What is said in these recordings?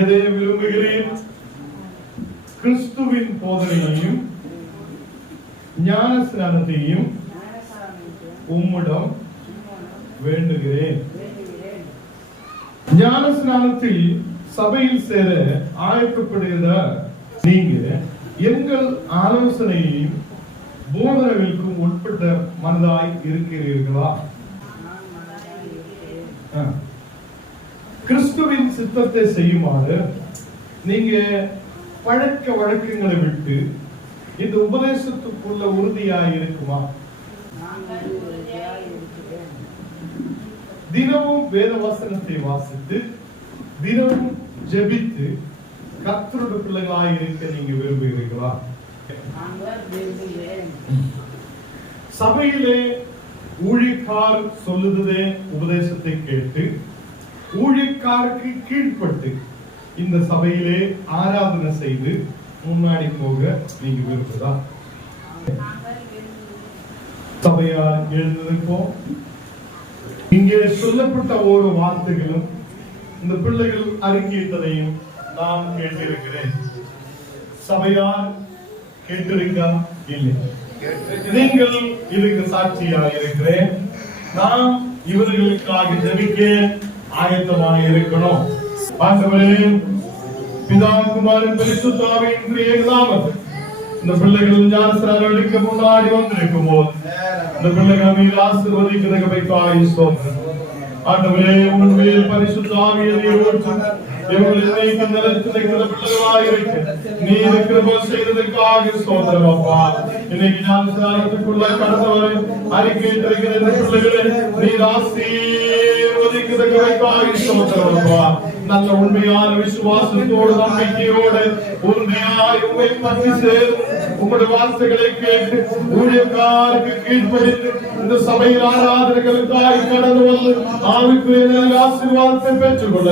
எதை விரும்புகிறேன்? கிறிஸ்துவின் போதனையையும் ஞான ஸ்நானத்தையும் உம்மிடம் வேண்டுகிறேன். ஞான ஸ்நானத்தில் சபையில் சேர ஆயத்தப்படுகிற நீங்க எங்கள் ஆலோசனையையும் போதனைகளுக்கும் உட்பட்ட மனதாய் இருக்கிறீர்களா? கிறிஸ்துவின் சித்தத்தை செய்யுமாறு நீங்க பழக்க வழக்கங்களை விட்டு இந்த உபதேசத்துக்குள்ள உறுதியாய் இருக்குமா? தினமும் வேத வசனத்தை வாசித்து தினமும் ஜெபித்து கர்த்தருடைய பிள்ளைகளாய் இருக்க நீங்க விரும்புகிறீர்களா? சபையிலே ஊழியக்கார் சொல்லுதே உபதேசத்தை கேட்டு ஊழியக்காருக்கு கீழ்பட்டு இந்த சபையிலே ஆராதனை செய்து முன்னாடி போக நீங்க விரும்புதா? சபையார் எழுந்திருப்போம். இங்கே சொல்லப்பட்ட ஒரு வார்த்தைகளும் இந்த பிள்ளைகள் அறிக்கையிட்டதையும் நான் கேட்டிருக்கிறேன். சபையார் கேட்டிருக்கா? இல்லை. நீங்கள் இதுக்கு சாட்சியாக இருக்கிறேன். நாம் இவர்களுக்காக ஜெபிக்க ஆயத்தமாக இருக்கணும். ஆண்டவரே, பிதா குமாரன் பரிசுத்த ஆவியின் நாமத்தில் இந்த பிள்ளைகள் ஞானஸ்நானம் எடுக்க முன்னாடி வந்திருக்கும் போது இந்த பிள்ளைகள் மீது ஆசீர்வதிக்கிறதுக்காக ஸ்தோத்திரம். ஆண்டவரே, உங்கள் மேல் பரிசுத்த ஆவியை ஊற்றி இவர்களை நிலைத்திருக்கிற பிள்ளைகளாக இருக்க நீர் கிருபை செய்ததற்காக ஸ்தோத்திரம் அப்பா. இன்னைக்கு ஞானஸ்நானத்துக்குள்ள கடந்தவரை அறிக்கை தருகிற இந்த பிள்ளைகளை நீர் ஆசீர்வதிக்கிறதுக்காக ஸ்தோத்திரம் அப்பா. நல்ல உண்மையான விசுவாசத்தோடு நம்பிக்கையோடு உண்மையாய் உண்மை பற்றி சேர்ந்து உங்களுடைய வார்த்தைகளை கேட்டு ஊழியக்காருக்கு கீழ்ப்படிந்து இந்த சபையில் ஆராதனைகளுக்காக கடந்து வந்து ஆவிக்குரிய ஆசீர்வாதத்தை பெற்றுக்கொள்ள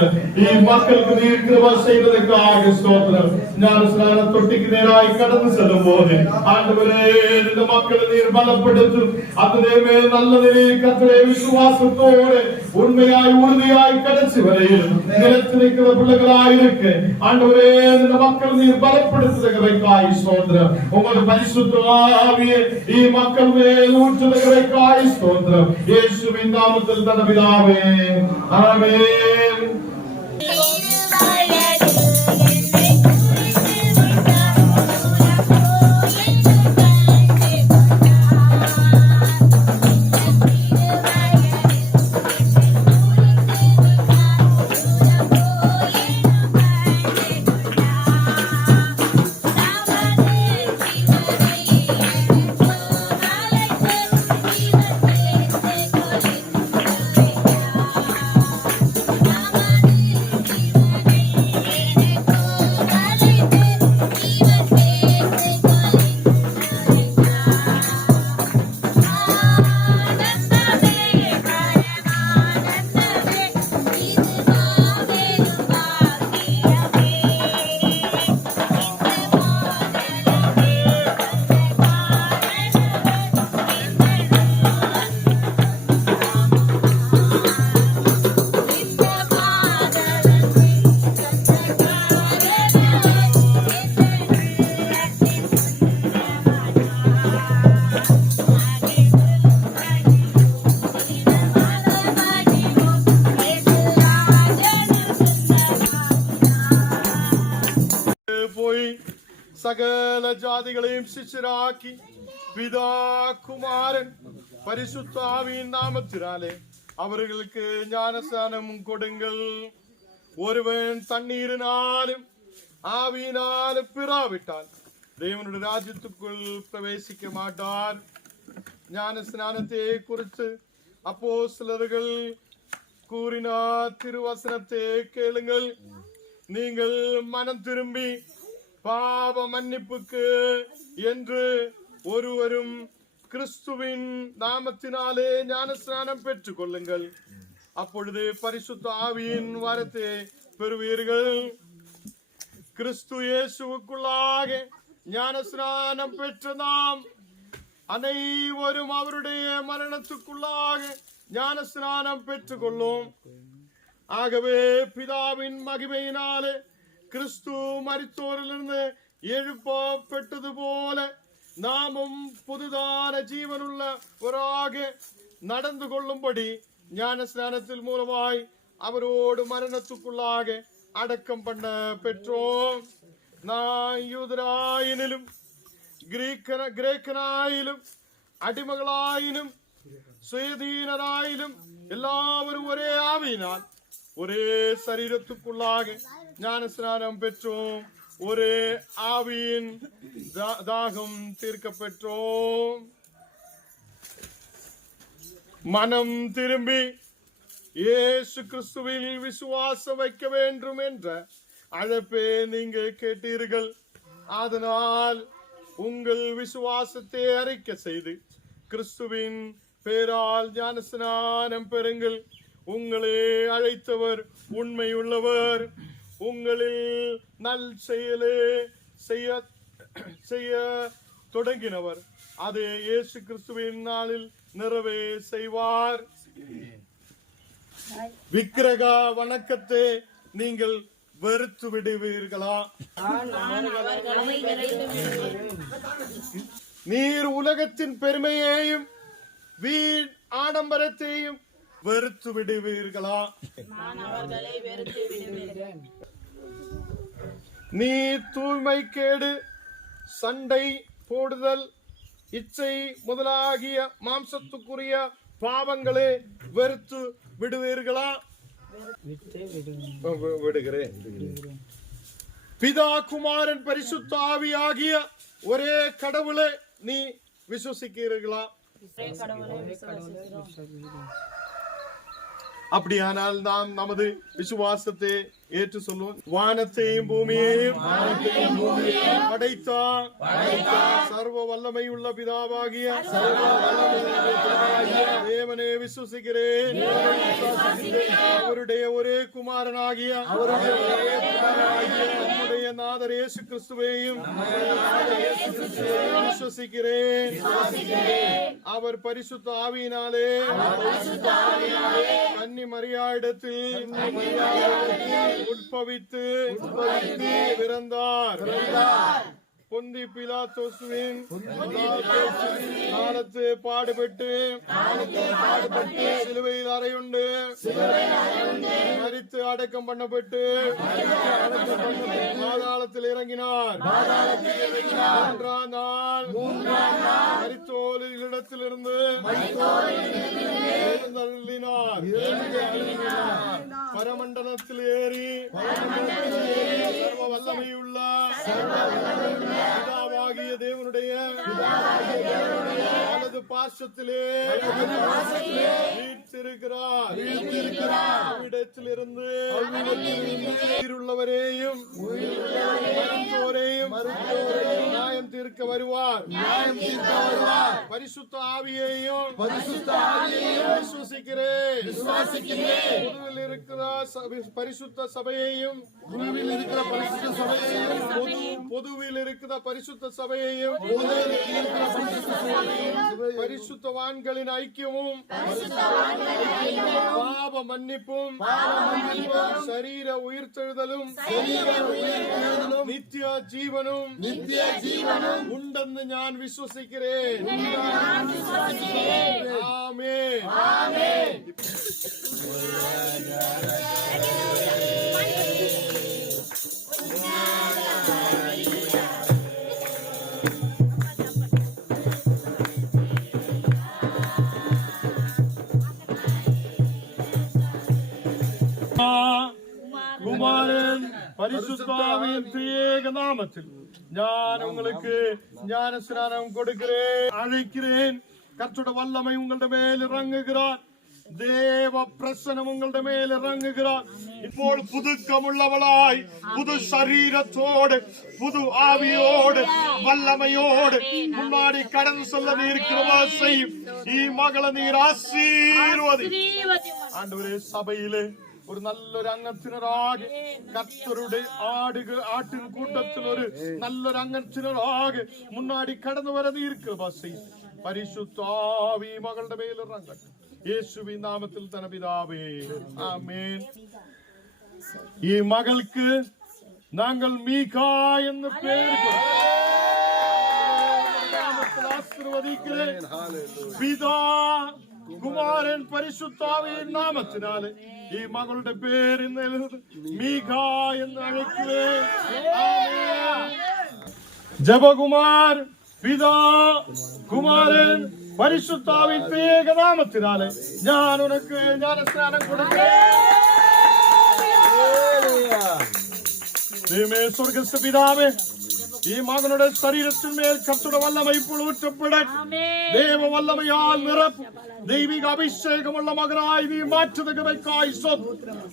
மக்களுக்கு நீர் கிருபை செய்வதற்காக ஸ்தோத்திரம். ஞானஸ்நான தொட்டிக்கு நேராய் கடந்து செல்லும் போது ஆண்டவரே, இந்த மக்களை நீர் பலப்படுத்தும். அதுவே நல்லதிலே கர்த்தரே விசுவாசத்தோடு உண்மையாய் உறுதியாய் கடைசி வரையில் நிலைத்திருக்கிற பிள்ளைகளாய் இருக்க ஆண்டவரே, இந்த மக்கள் நீர் பலப்படுத்துகிறதற்காக ஸ்தோத்திரம். உமது பரிசுத்த ஆவியை மக்கள் மேல் ஊற்றுகிறதற்காக ஸ்தோத்திரம். இயேசுவின் நாமத்தில் தந்த பிதாவே, ஆமென். சகல ஜாதிகளையும் சிஷ்யராக்கி பிதா குமாரன் பரிசுத்த ஆவியின் நாமத்தினாலே அவர்களுக்கு ஞானஸ்நானம் கொடுங்கள். ஒருவன் தண்ணீரினாலும் ஆவியினாலும் பிறாவிட்டால் தேவனுடைய ராஜ்யத்துக்குள் பிரவேசிக்க மாட்டார். ஞானஸ்நானத்தை குறித்து அப்போஸ்தலர்கள் கூறின திருவசனத்தை கேளுங்கள். நீங்கள் மனம் திரும்பி பாவ மன்னிப்புக்கு என்று ஒருவரும் கிறிஸ்துவின் நாமத்தினாலே ஞானஸ்நானம் பெற்றுக் கொள்ளுங்கள். அப்பொழுது பரிசுத்த ஆவியின் வரத்தை பெறுவீர்கள். கிறிஸ்து இயேசுவுக்குள்ளாக ஞானஸ்நானம் பெற்ற நாம் அனைவரும் அவருடைய மரணத்துக்குள்ளாக ஞானஸ்நானம் பெற்றுக் கொள்ளும். ஆகவே பிதாவின் மகிமையினாலே கிறிஸ்து மரித்தோரிலிருந்து எழுப்பப்பட்டது போல நாமும் புதுதான ஜீவனுள்ளவராக நடந்து கொள்ளும்படி ஞான ஸ்நானத்தில் மூலமாய் அவரோடு மரணத்துக்குள்ளாக அடக்கம் பண்ண பெற்றோம். நான் யூதராயினும் கிரேக்கனாயிலும் அடிமகளாயினும் சுயதீனராயிலும் எல்லாவரும் ஒரே ஆவியினால் ஒரே சரீரத்துக்குள்ளாக ஞான ஸ்நானம் பெற்றோம். ஒரே ஆவியின் தாகம் தீர்க்க பெற்றோம். மனம் திரும்பி இயேசு கிறிஸ்துவில் விசுவாசம் வைக்க வேண்டும் என்ற அழைப்பை நீங்கள் கேட்டீர்கள். அதனால் உங்கள் விசுவாசத்தை அறிக்கை செய்து கிறிஸ்துவின் பேரால் ஞானஸ்நானம் பெறுங்கள். உங்களே அழைத்தவர் உண்மையுள்ளவர். உங்களில் நல் செயலே செய்ய தொடங்கினவர் அது இயேசு கிறிஸ்துவின் நாளில் நிறைவே செய்வார். விக்கிரக வணக்கத்தை நீங்கள் வெறுத்து விடுவீர்களா? நீர் உலகத்தின் பெருமையையும் வீண் ஆடம்பரத்தையும் வெறுத்து விடுவீர்களா? நீ தூய்மை கேடு, சண்டை போடுதல், இச்சை முதலாகிய மாம்சத்துக்குரிய பாவங்களே வெறுத்து விடுவீர்களா? விடுகிறேன். பிதா குமாரன் பரிசுத்த ஆவியாகிய ஒரே கடவுளை நீ விசுவசிக்கிறீர்களா? அப்படியானால் நாம் நமது விசுவாசத்தை ஏற்று சொல்லுவோம். வானத்தையும் பூமியையும் படைத்தார் சர்வ வல்லமை உள்ள பிதாவாகிய தேவனே விசுவசிக்கிறேன். அவருடைய ஒரே குமாரனாகிய நம்முடைய நாதர் இயேசு கிறிஸ்துவையும் விசுவசிக்கிறேன். அவர் பரிசுத்த ஆவியினாலே கன்னி மரியாளிடத்தில் உட்பவித்து பிறந்தார். பொந்தி பிலாத்தோசுவின் காலத்து பாடுபட்டு சிலுவையில் அறையுண்டு மரித்து அடக்கம் பண்ணப்பட்டு பாதாளத்தில் இறங்கினார். மூன்றாம் நாள் மரித்தோரிடத்திலிருந்து எழுந்தருளினார். பரமண்டலத்தில் ஏறி சர்வ வல்லமையுள்ள பிதாவாகிய தேவனுடைய வலது பார்சத்திலே வீற்றிருக்கிறார். இடத்திலிருந்து உயிருள்ளவரையும் நியாயம் தீர்க்க வருவார். பரிசுத்த ஆவியையும் விசுவசிக்கிறேன். பொதுவில் இருக்கிற பரிசுத்த சபையையும் பொதுவில் இருக்கிற பரிசுத்த சபையையும் பரிசுத்தவான்களின் ஐக்கியமும் பாவ மன்னிப்பும் சரீர உயிர்த்தெழுதலும் நித்திய ஜீவனும் உண்டென்று ഞാൻ വിശ്വസിக்கிறேன். ആമേൻ. குமாரன் பரிசுத்தாவின் திரியேக நாமத்தில் நான் உங்களுக்கு ஞான ஸ்நானம் கொடுக்கிறேன், அழைக்கிறேன். கர்த்தருடைய வல்லமை உங்களுடைய மேல் இறங்குகிறார். தேவ பிரசனம் உங்களுடைய மேல் இறங்குகிறார். ഇപ്പോൾ പുതുക്കമുള്ളവളായി പുതു ശരീരത്തോട് പുതു ആവിയോട് വല്ലമയോട് മുന്നാടി കടന്നു சொல்ல நீர் கிருபை செய்யும். ഈ മകളെ നീർ ആശീർവദി. ആണ്ടവരേ സഭയിലെ ഒരു നല്ലൊരു അംഗത്തിനരാകെ കർത്തരുടെ ആട്ടിൻ കൂട്ടത്തിൽ ഒരു നല്ലൊരു അംഗത്തിനരാകെ മുന്നാടി കടന്നു വര നീർ കൃപ ചെയ്യും. പരിശുദ്ധ ആവി മകളുടെ മേൽ ഇറങ്ങട്ടെ. യേശുവിൻ നാമത്തിൽ തന്നെ പിതാവേ, ആമേൻ. ഈ മകൾക്ക് நாங்கள் மீகா என்ற பெயர் ஆசீர்வதிக்கிறேன். பிதா குமாரன் பரிசுத்தாவியின் நாமத்தினாலே மகளுடைய பேர் மீகா என்று அழைக்கிறேன். ஜெபகுமார் பிதா குமாரன் பரிசுத்தாவின் ஏக நாமத்தினாலே நான் உனக்கு ஞானஸ்நானம் கொடுக்கிறேன். சொர்க்கஸ்த பிதாவே, மகனுடைய சரீரத்தின் மேல் கர்த்தருடைய வல்லமை ஊற்றப்பட தேவ வல்லமையால் நிரப்பு. தெய்வீக அபிஷேகம் உள்ள மகனாய் நீ மாற்றுதற்காய்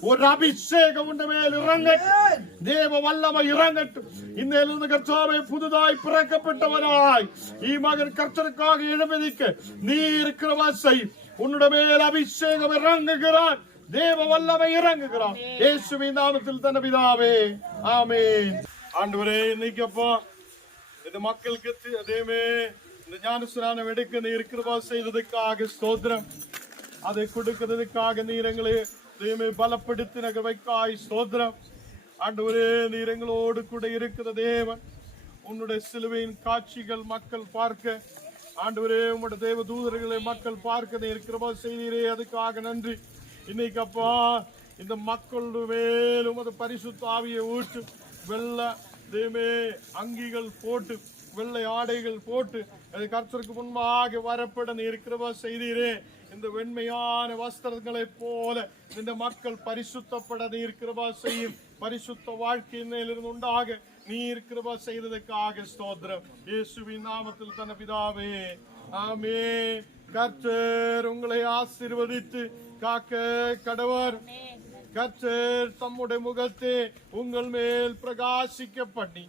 ஒரு அபிஷேகம் உண்ட மேல் இறங்கட்டும். தேவ வல்லமை இறங்கட்டும். இந்த கர்த்தாவே புதுதாய் பிறக்கப்பட்டவனாய் மகன் கர்த்தருக்காக எழுமதிக்க நீ இருக்கிற வாசை உன்னுடைய மேல் அபிஷேகம் இறங்குகிறார். தேவ வல்லமை இறங்குகிறார். இயேசுவின் நாமத்தில் தன் பிதாவே, ஆமென். ஆண்டவரே, இன்னைக்கு அப்பா இந்த மக்களுக்கு அதேமே இந்த ஞானஸ்நானம் எடுக்க நீர் கிருபை செய்ததுக்காக ஸ்தோத்திரம். அதை கொடுக்கிறதுக்காக நீர் எங்களை அதேமே பலப்படுத்தின கிருபைக்காய் ஸ்தோத்திரம். ஆண்டவரே, நீர் எங்களோடு கூட இருக்கிற தேவன். உன்னுடைய சிலுவையின் காட்சிகள் மக்கள் பார்க்க, ஆண்டவரே உம்முடைய தேவ தூதர்களை மக்கள் பார்க்க நீர் கிருபை செய்தீரே, அதுக்காக நன்றி. இன்னைக்கு அப்பா இந்த மக்களுடைய மேலும் அது பரிசுத்த ஆவியை ஊற்று. வெள்ளை அங்கிகள் போட்டு, வெள்ளை ஆடைகள் போட்டு கர்த்தருக்கு முன்பாக வரப்பட நீர் கிருபை செய்தீரே. இந்த வெண்மையான வஸ்திரங்களை போல இந்த மக்கள் பரிசுத்தப்பட நீர் கிருபை செய்யும். பரிசுத்த வாழ்க்கையிலிருந்து உண்டாக நீர் கிருபை செய்ததற்காக ஸ்தோத்திரம். இயேசுவின் நாமத்தில் தன் பிதாவே, ஆமென். கர்த்தர் உங்களை ஆசீர்வதித்து காக்க கடவர். கர்த்தர் தம்முடைய முகத்தை உங்கள் மேல் பிரகாசிக்க பண்ணி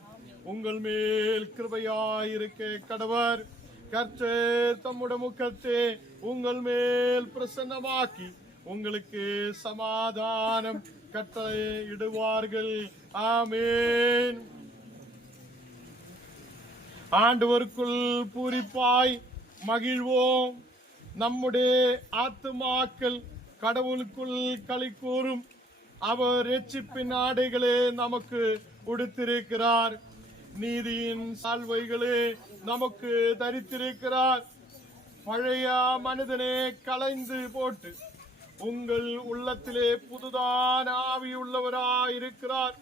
உங்கள் மேல் கிருபையாயிருக்க கடவர். கர்த்தர் தம்முடைய முகத்தை உங்கள் மேல் பிரசன்னமாக்கி உங்களுக்கு சமாதானம் கட்டளையிடுவார்கள். ஆமென். ஆண்டவருக்குள் பூரிப்பாய் மகிழ்வோம். நம்முடைய ஆத்துமாக்கள் கடவுளுக்குள் களி கூறும். அவர் ரட்சிப்பின் ஆடைகளே நமக்கு உடுத்திருக்கிறார். நீதியின் சால்வைகளே நமக்கு தரித்திருக்கிறார். பழைய மனிதனே களைந்து போட்டு உங்கள் உள்ளத்திலே புதுதான ஆவியுள்ளவராயிருக்கிறார்.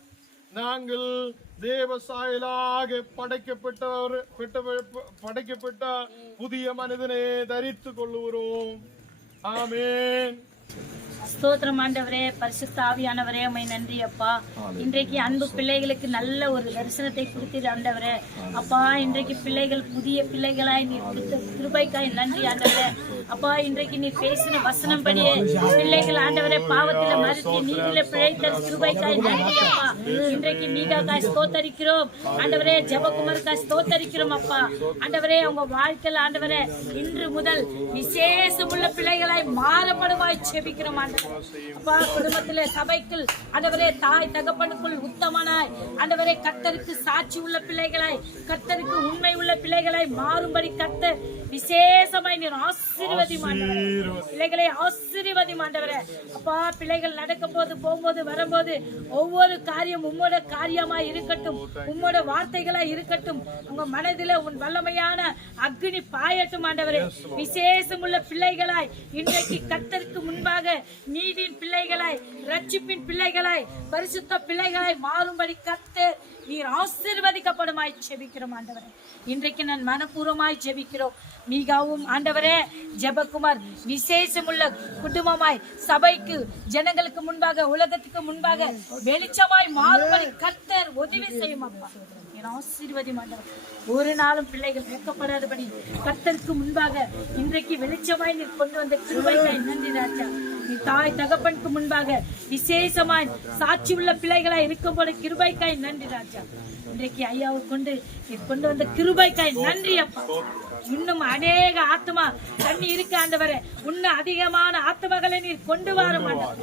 நாங்கள் தேவ சாயலாக படைக்கப்பட்ட புதிய மனிதனை தரித்துக் கொள்ளுகிறோம். ஆமென். ஸ்தோத்திரம் ஆண்டவரே, பரிசுத்த ஆவியானவரே, உம்மை நன்றி அப்பா. இன்றைக்கு அன்பு பிள்ளைகளுக்கு நல்ல ஒரு தரிசனத்தை கொடுத்தீர் ஆண்டவரே. அப்பா, இன்றைக்கு பிள்ளைகள் புதிய பிள்ளைகளாய் நீர் கொடுத்த கிருபைக்காய் நன்றி ஆண்டவரே. அப்பா, இன்றைக்கு நீ பேசின வசனம் படியே பிள்ளைகள் ஆண்டவரே பாவத்தில மறுத்து நீரில பிழைத்த கிருபைக்காய் நன்றி அப்பா. இன்றைக்கு மீகாக்காய் ஸ்தோத்தரிக்கிறோம் ஆண்டவரே. ஜெபகுமாருக்காய் ஸ்தோத்தரிக்கிறோம் அப்பா. ஆண்டவரே, உங்க வாழ்க்கையில் ஆண்டவரே இன்று முதல் விசேஷமுள்ள பிள்ளைகளாய் மாறப்படுவாய் செபிக்கிறோம் ஆண்டவரே. அப்பா, குடும்பத்திலே சபைக்குள் ஆண்டவரே தாய் தகப்பனுக்குள் உத்தமனாய் ஆண்டவரே கர்த்தருக்கு சாட்சி உள்ள பிள்ளைகளாய் கர்த்தருக்கு உண்மை உள்ள பிள்ளைகளாய் மாறும்படி கர்த்தர் விசேஷமாய் நீர் ஆசீர்வதி மாண்டவரே. பிள்ளைகளை ஆசீர்வதி மாண்டவரே. அப்பா, பிள்ளைகள் நடக்கும் போது போகும்போது வரும்போது ஒவ்வொரு காரியம் உம்மோட காரியமாய் இருக்கட்டும், உம்மோட வார்த்தைகளாய் இருக்கட்டும். உங்க மனதில உன் வல்லமையான அக்னி பாயட்டும் ஆண்டவரே. விசேஷமுள்ள பிள்ளைகளாய் இன்றைக்கு கர்த்தருக்கு முன்பாக நீதியின் பிள்ளைகளாய் ரட்சிப்பின் பிள்ளைகளாய் பரிசுத்த பிள்ளைகளாய் மாறும்படி கர்த்தர் நீர் ஆசீர்வதிக்கப்படுமாய் ஜெபிக்கிறோம் ஆண்டவரே. இன்றைக்கு நான் மனப்பூர்வமாய் ஜெபிக்கிறோம். மீகாவும் ஆண்டவரே, ஜெபகுமார் விசேஷமுள்ள குடும்பமாய் சபைக்கு ஜனங்களுக்கு முன்பாக உலகத்துக்கு முன்பாக வெளிச்சமாய் மாறும்படி கர்த்தர் உதவி செய்யும் அப்பா. ஆசீர்வதி மாண்டவர். ஒரு நாளும் பிள்ளைகள் வெட்கப்படாதபடி கர்த்தருக்கு முன்பாக இன்றைக்கு வெளிச்சமாய் நீர் கொண்டு வந்த கிருபைக்காய் நன்றி ராஜா. நீ தாய் தகப்பனுக்கு முன்பாக விசேஷமாய் சாட்சி உள்ள பிள்ளைகளாய் இருக்கும் போல கிருபைக்காய் நன்றி ராஜா. இன்றைக்கு ஐயாவை கொண்டு வந்த கிருபைக்காய் நன்றி அப்பா. இன்னும் அநேக ஆத்மா தண்ணி இருக்க ஆண்டவரே, இன்னும் அதிகமான ஆத்மாக்களை நீர் கொண்டு வர மாட்டார்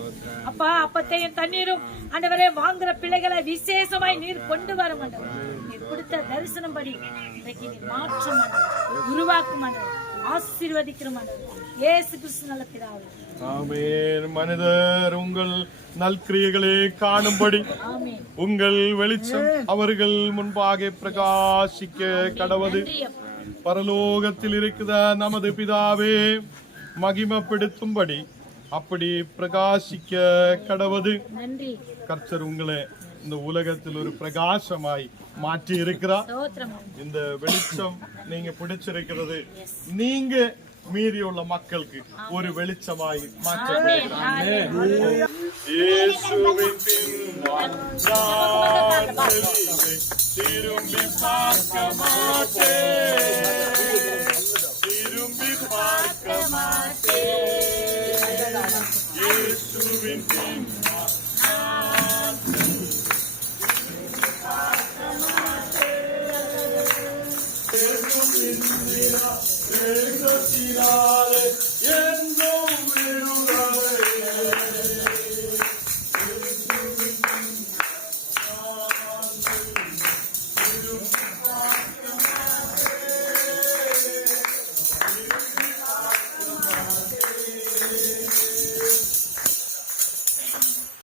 அப்பா. அப்பத்தையும் தண்ணீரும் ஆண்டவரே வாங்குற பிள்ளைகளை விசேஷமாய் நீர் கொண்டு வர மாட்டார். நீர் கொடுத்த தரிசனம் படி இன்றைக்கு நீர் மாற்ற மாட்டார், உருவாக்க மாட்டார். ஆசீர்வதிக்கிறோம் ஆண்டவரே. இயேசு கிறிஸ்து நல்ல பிதாவே. ஆமென். மனிதர் உங்கள் நல்கிரியைகளை காணும்படி ஆமென். உங்கள் வெளிச்சம் அவர்கள் முன்பாக பிரகாசிக்க கடவது. நன்றி அப்பா. பரலோகத்தில் இருக்கிற நமது பிதாவே மகிமைப்படுத்தும்படி அப்படி பிரகாசிக்க கடவது. நன்றி. கர்த்தர் உங்களை இந்த உலகத்தில் ஒரு பிரகாசமாய் மாற்றி இருக்கிறார். ஸ்தோத்திரம். இந்த வெளிச்சம் நீங்க பிடிச்சிருக்கிறது. நீங்க மீறியுள்ள மக்களுக்கு ஒரு வெளிச்சமாய் மாற்றப்படுகிறாங்க. இயேசுவின் பின்னால் நான் செல்வேன், திரும்பி பார்க்க மாட்டேன், திரும்பி பார்க்க மாட்டேன். இயேசுவின் பின்னால் நான் செல்வேன்.